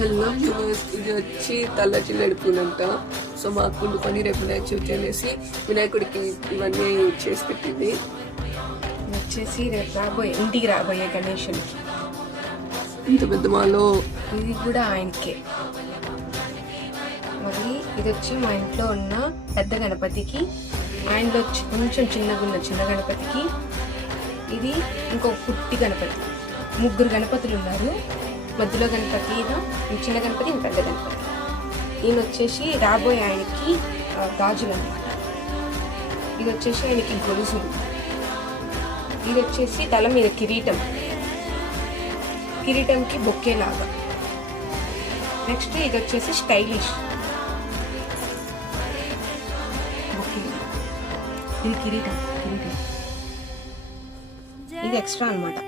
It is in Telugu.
హలో వ్యూవర్స్, ఇది వచ్చి తల్ల చిల్లడి పూలంట. సో మా అక్క పని రేపు వినాయక చవితి అనేసి వినాయకుడికి ఇవన్నీ చేసి పెట్టింది. వచ్చేసి రేపు ఇంటికి రాబోయే గణేశునికి ఇంత పెద్ద మాలో ఇది కూడా ఆయనకే. మరి ఇది వచ్చి మా ఇంట్లో ఉన్న పెద్ద గణపతికి, ఆయనలో వచ్చి కొంచెం చిన్నగా ఉన్న చిన్న గణపతికి, ఇది ఇంకొక పుట్టి గణపతి. ముగ్గురు గణపతులు ఉన్నారు. మధ్యలో గణపతి, చిన్న గణపతి, పెద్ద గణపతి. ఈయన వచ్చేసి రాబోయే ఆయనకి గాజులు అన్నమాట. ఇది వచ్చేసి ఆయనకి గొలుసులు. ఇది వచ్చేసి తల మీద కిరీటం, కిరీటంకి బొక్కేలాగా. నెక్స్ట్ ఇది వచ్చేసి స్టైలిష్ బొక్కే. ఇది కిరీటం, ఇది ఎక్స్ట్రా అనమాట.